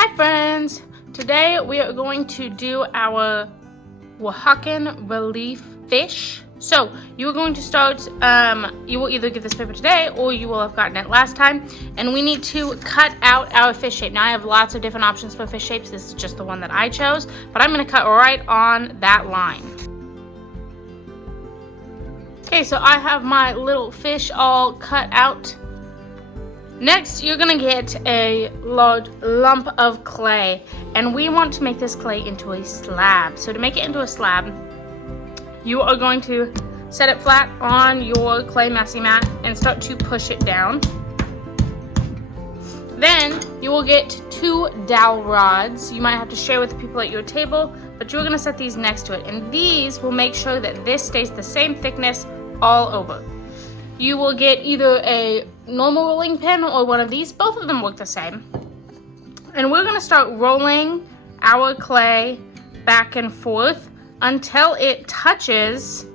Hi friends! Today we are going to do our Oaxacan relief fish. So you are going to start, you will either get this paper today or you will have gotten it last time. And we need to cut out our fish shape. Now I have lots of different options for fish shapes. This is just the one that I chose, but I'm going to cut right on that line. Okay, so I have my little fish all cut out. Next, you're gonna get a large lump of clay, and we want to make this clay into a slab. So to make it into a slab, you are going to set it flat on your clay messy mat and start to push it down. Then you will get 2 dowel rods. You might have to share with the people at your table, but you're gonna set these next to it, and these will make sure that this stays the same thickness all over. You will get either a normal rolling pin or one of these. Both of them work the same. And we're gonna start rolling our clay back and forth until it touches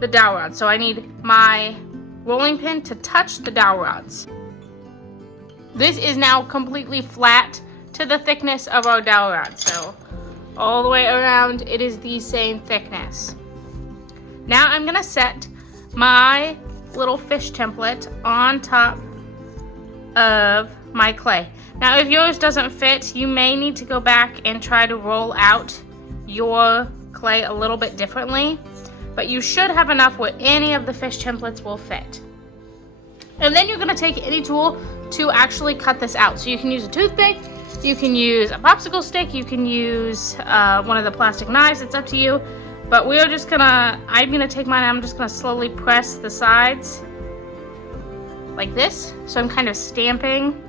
the dowel rod. So I need my rolling pin to touch the dowel rods. This is now completely flat to the thickness of our dowel rod. So all the way around, it is the same thickness. Now I'm gonna set my little fish template on top of my clay. Now if yours doesn't fit, you may need to go back and try to roll out your clay a little bit differently, but you should have enough where any of the fish templates will fit. And then you're going to take any tool to actually cut this out. So you can use a toothpick, you can use a popsicle stick, you can use one of the plastic knives, it's up to you. But we're just gonna, I'm gonna take mine and I'm just gonna slowly press the sides like this. So I'm kind of stamping.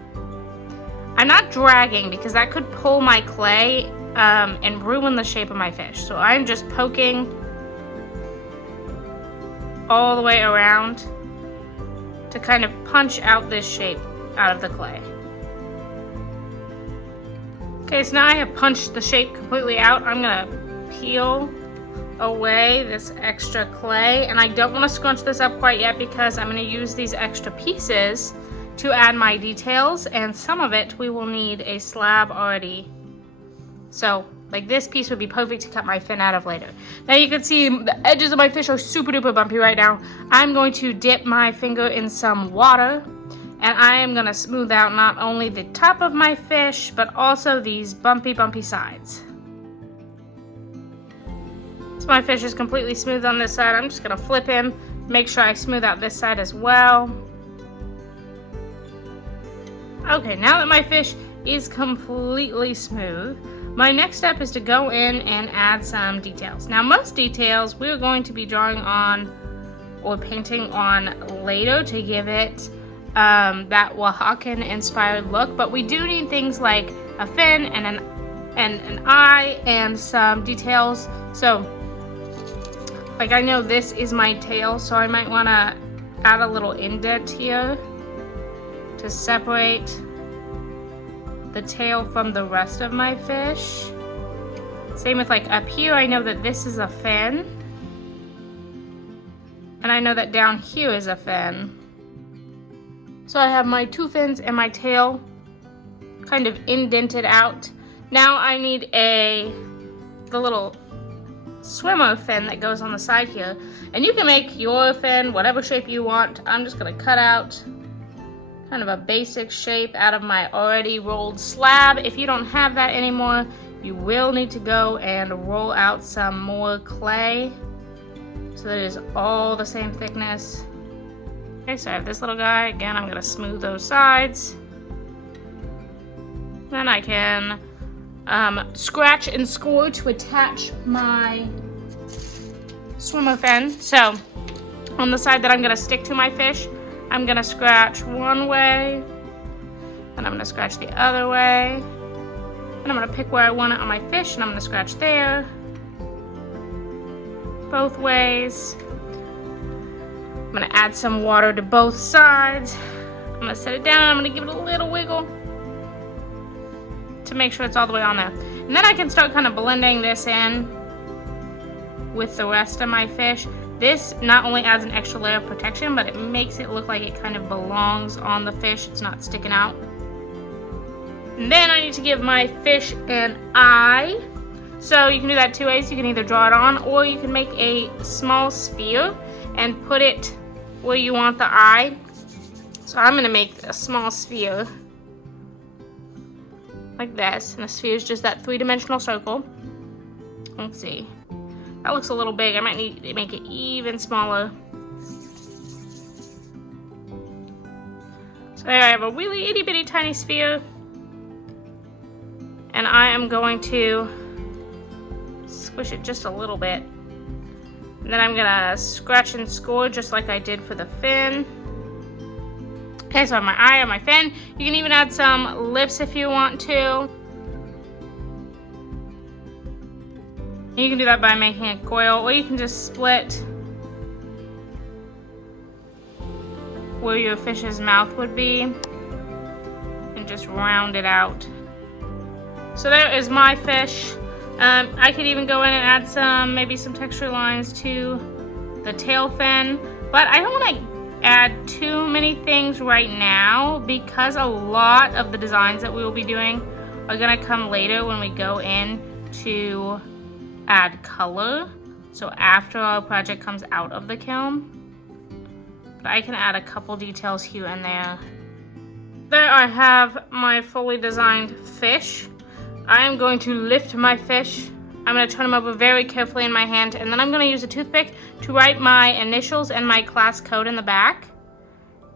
I'm not dragging because that could pull my clay and ruin the shape of my fish. So I'm just poking all the way around to kind of punch out this shape out of the clay. Okay, so now I have punched the shape completely out. I'm gonna peel away this extra clay, and I don't want to scrunch this up quite yet because I'm going to use these extra pieces to add my details, and some of it we will need a slab already. So like this piece would be perfect to cut my fin out of later. Now you can see the edges of my fish are super duper bumpy right now. I'm going to dip my finger in some water, and I am going to smooth out not only the top of my fish but also these bumpy sides. So my fish is completely smooth on this side. I'm just gonna flip him, make sure I smooth out this side as well. Okay, now that my fish is completely smooth, my next step is to go in and add some details. Now most details we're going to be drawing on or painting on later to give it that Oaxacan inspired look, but we do need things like a fin and an eye and some details. So like I know this is my tail, so I might want to add a little indent here to separate the tail from the rest of my fish. Same with like up here, I know that this is a fin. And I know that down here is a fin. So I have my 2 fins and my tail kind of indented out. Now I need the little swimmer fin that goes on the side here, and you can make your fin whatever shape you want. I'm just going to cut out kind of a basic shape out of my already rolled slab. If you don't have that anymore, you will need to go and roll out some more clay so that it is all the same thickness. Okay, so I have this little guy. Again, I'm going to smooth those sides. Then I can scratch and score to attach my swimmer fin. So on the side that I'm going to stick to my fish, I'm going to scratch one way, and I'm going to scratch the other way, and I'm going to pick where I want it on my fish, and I'm going to scratch there both ways. I'm going to add some water to both sides. I'm going to set it down, and I'm going to give it a little wiggle to make sure it's all the way on there. And then I can start kind of blending this in with the rest of my fish. This not only adds an extra layer of protection, but it makes it look like it kind of belongs on the fish. It's not sticking out. And then I need to give my fish an eye. So you can do that two ways. You can either draw it on, or you can make a small sphere and put it where you want the eye. So I'm gonna make a small sphere like this, and the sphere is just that three-dimensional circle. Let's see. That looks a little big. I might need to make it even smaller. So there I have a really itty-bitty tiny sphere. And I am going to squish it just a little bit. And then I'm gonna scratch and score just like I did for the fin. Okay, so I have my eye on my fin. You can even add some lips if you want to. You can do that by making a coil, or you can just split where your fish's mouth would be and just round it out. So there is my fish. I could even go in and add maybe some texture lines to the tail fin, but I don't want to add too many things right now because a lot of the designs that we will be doing are gonna come later when we go in to add color. So after our project comes out of the kiln. But I can add a couple details here and there. There I have my fully designed fish. I am going to lift my fish. I'm going to turn him over very carefully in my hand, and then I'm going to use a toothpick to write my initials and my class code in the back.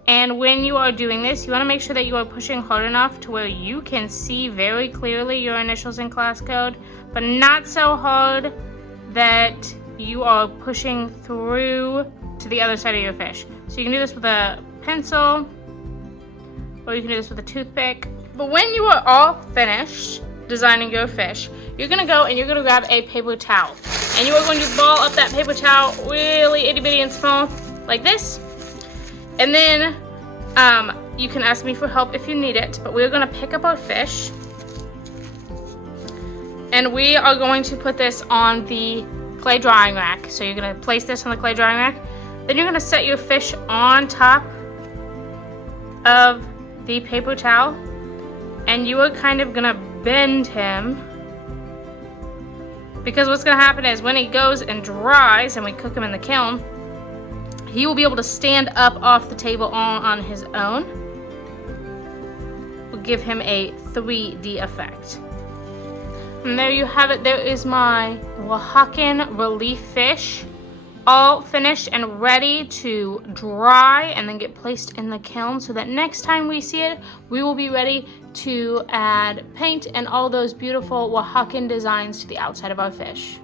And when you are doing this, you want to make sure that you are pushing hard enough to where you can see very clearly your initials and class code, but not so hard that you are pushing through to the other side of your fish. So you can do this with a pencil, or you can do this with a toothpick. But when you are all finished designing your fish, you're gonna go and you're gonna grab a paper towel. And you are going to ball up that paper towel really itty bitty and small, like this. And then you can ask me for help if you need it, but we're gonna pick up our fish. And we are going to put this on the clay drying rack. So you're gonna place this on the clay drying rack. Then you're gonna set your fish on top of the paper towel. And you are kind of gonna bend him, because what's gonna happen is when he goes and dries and we cook him in the kiln, he will be able to stand up off the table all on his own. We'll give him a 3D effect. And there you have it. There is my Oaxacan relief fish, all finished and ready to dry and then get placed in the kiln, so that next time we see it, we will be ready to add paint and all those beautiful Oaxacan designs to the outside of our fish.